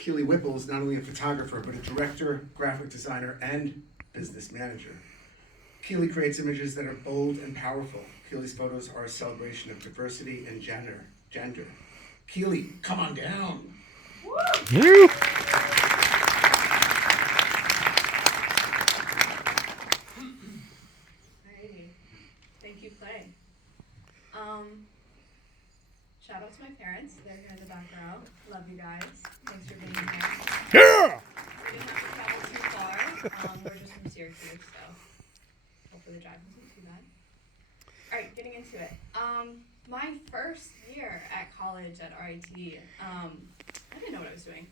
Keely Whipple is not only a photographer, but a director, graphic designer, and business manager. Keely creates images that are bold and powerful. Keely's photos are a celebration of diversity and gender. Keely, come on down. Woo! Alrighty. Thank you, Clay. Shout out to my parents. They're here in the back row. Love you guys. Thanks for being here. Yeah! We didn't have to travel too far. We're just from Syracuse, so hopefully the drive wasn't too bad. Alright, getting into it. My first year at college at RIT, I didn't know what I was doing.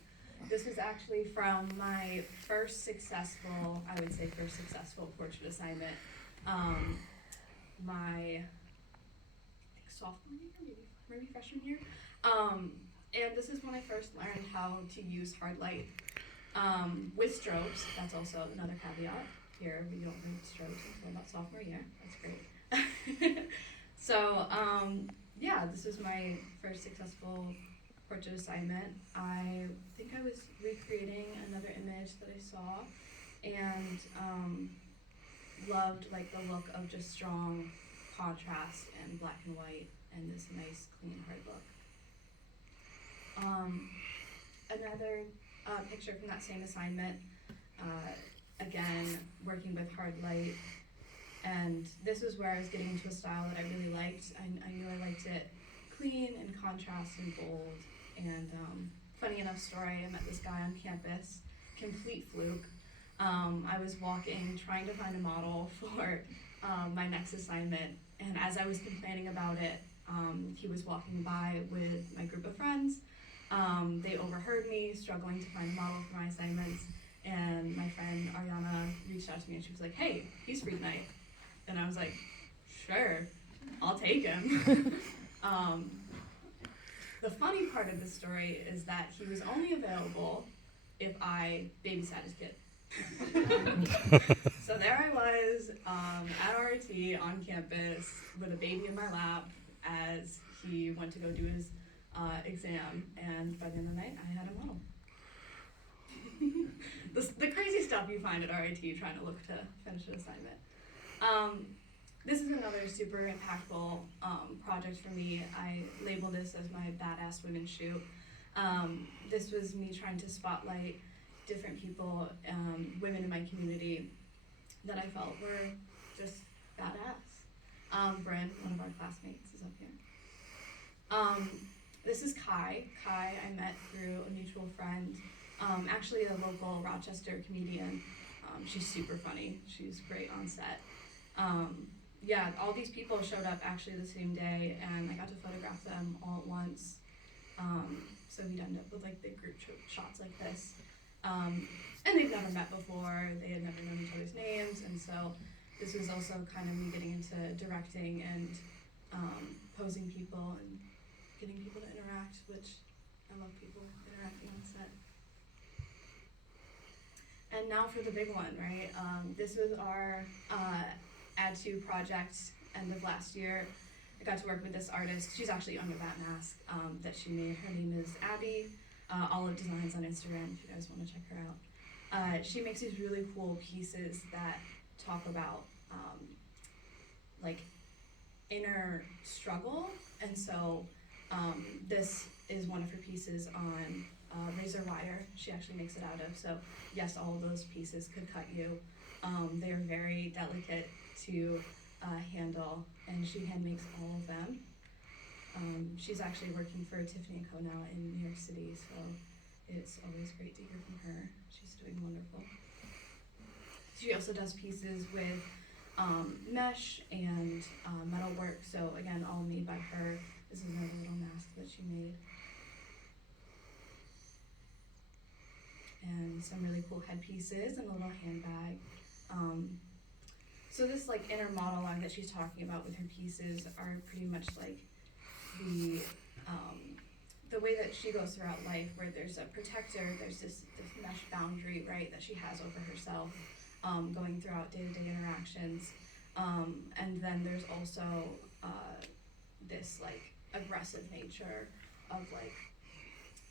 This was actually from my first successful portrait assignment. My sophomore year, maybe freshman year. And this is when I first learned how to use hard light with strobes. That's also another caveat. Here we don't learn strobes until about sophomore year. That's great. So yeah, this was my first successful portrait assignment. I think I was recreating another image that I saw, and loved like the look of just strong contrast and black and white and this nice clean hard look. Another picture from that same assignment, again working with hard light, and this was where I was getting into a style that I really liked. I knew I liked it clean and contrast and bold. And funny enough story, I met this guy on campus, complete fluke. I was walking, trying to find a model for my next assignment, and as I was complaining about it, he was walking by with my group of friends. They overheard me struggling to find a model for my assignments, and my friend Ariana reached out to me and she was like, "Hey, he's free tonight." And I was like, "Sure, I'll take him." The funny part of the story is that he was only available if I babysat his kid. So there I was at RIT on campus with a baby in my lap as he went to go do his exam, and by the end of the night I had a model. The crazy stuff you find at RIT trying to look to finish an assignment. This is another super impactful project for me. I label this as my badass women shoot. This was me trying to spotlight different people, women in my community that I felt were just badass. Bryn, one of our classmates, is up here. This is Kai. Kai I met through a mutual friend, actually a local Rochester comedian. She's super funny. She's great on set. Yeah, all these people showed up actually the same day, and I got to photograph them all at once. So we'd end up with like big group shots like this. And they'd never met before, they had never known each other's names, and so this was also kind of me getting into directing and posing people and getting people to interact, which I love people interacting on set. And now for the big one, right? This was our Add To project end of last year. I got to work with this artist. She's actually under that mask that she made. Her name is Abby. Olive Designs on Instagram if you guys want to check her out. She makes these really cool pieces that talk about like inner struggle, and so this is one of her pieces on razor wire. She actually makes it out of, so yes, all of those pieces could cut you. They are very delicate to handle, and she hand makes all of them. She's actually working for Tiffany & Co. now in New York City, so it's always great to hear from her. She's doing wonderful. She also does pieces with mesh and metal work, so again, all made by her. This is another little mask that she made. And some really cool headpieces and a little handbag. So this like inner monologue that she's talking about with her pieces are pretty much like the way that she goes throughout life, where there's a protector, there's this mesh boundary, right, that she has over herself, going throughout day-to-day interactions, and then there's also this like aggressive nature of like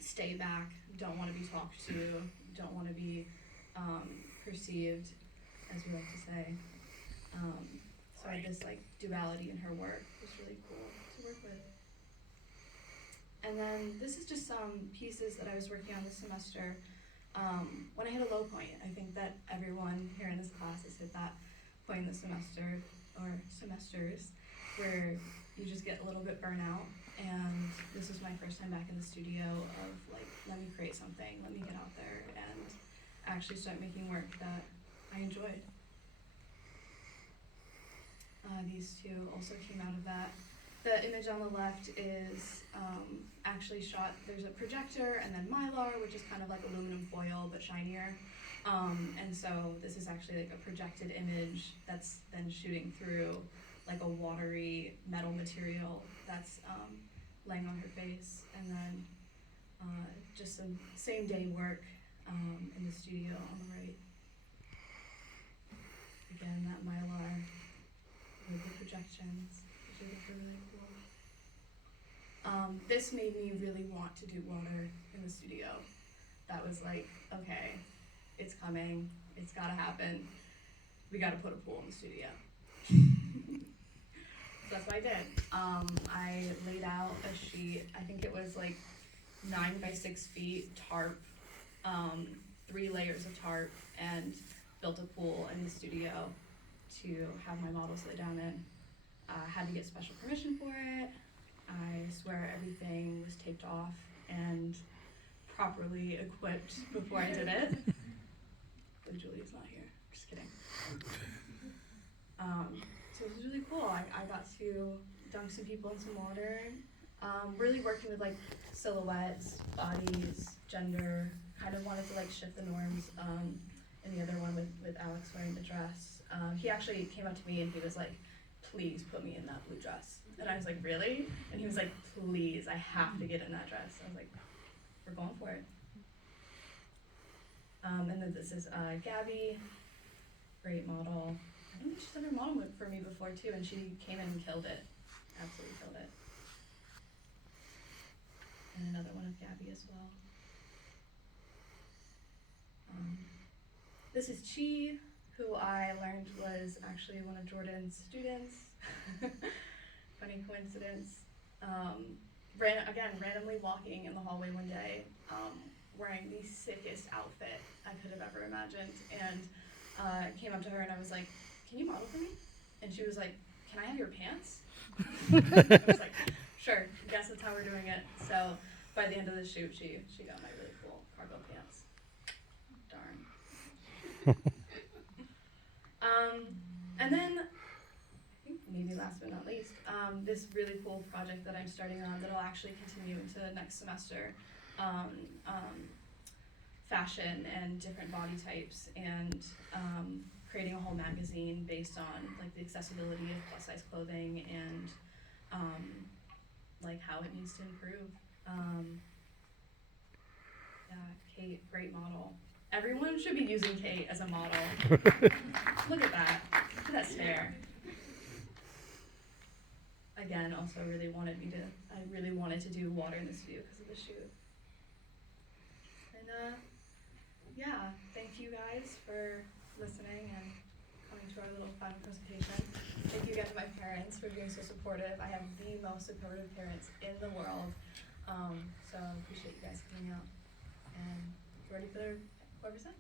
stay back, don't want to be talked to, don't want to be perceived, as we like to say. So I had this like duality in her work. It was really cool to work with. And then this is just some pieces that I was working on this semester. When I hit a low point, I think that everyone here in this class has hit that point in the semester or semesters where you just get a little bit burnout. And this was my first time back in the studio of like, let me create something, let me get out there and actually start making work that I enjoyed. These two also came out of that. The image on the left is actually shot, there's a projector and then Mylar, which is kind of like aluminum foil but shinier. And so this is actually like a projected image that's then shooting through like a watery metal material that's laying on her face. And then just some same day work in the studio on the right. Again, that Mylar with the projections, which is really cool. This made me really want to do water in the studio. That was like, okay, it's coming, it's gotta happen. We gotta put a pool in the studio. So that's what I did. I laid out a sheet, I think it was like 9 by 6 feet tarp, 3 layers of tarp, and built a pool in the studio to have my models lay down in. Had to get special permission for it. I swear everything was taped off and properly equipped before I did it. But Julia's not here, just kidding. So it was really cool. I got to dunk some people in some water. Really working with like silhouettes, bodies, gender. Kind of wanted to like shift the norms. And the other one with Alex wearing the dress. He actually came up to me and he was like, please put me in that blue dress. And I was like, really? And he was like, please, I have to get in that dress. I was like, we're going for it. And then this is Gabby, great model. I think she's ever modeled for me before too, and she came in and killed it. Absolutely killed it. And another one of Gabby as well. This is Chi, who I learned was actually one of Jordan's students. Funny coincidence. Randomly walking in the hallway one day, wearing the sickest outfit I could have ever imagined, and came up to her and I was like, can you model for me? And she was like, can I have your pants? I was like, sure, guess that's how we're doing it. So by the end of the shoot, she got my really cool cargo pants. Darn. And then, I think maybe last but not least, this really cool project that I'm starting on that'll actually continue into next semester, fashion and different body types, and creating a whole magazine based on like the accessibility of plus size clothing and like how it needs to improve. Yeah, Kate, great model. Everyone should be using Kate as a model. Look at that. Look at that stare. Again, also I really wanted to do water in the studio because of the shoot. And yeah, thank you guys for listening and coming to our little final presentation. Thank you again to my parents for being so supportive. I have the most supportive parents in the world. So I appreciate you guys coming out. And ready for 4 for 6?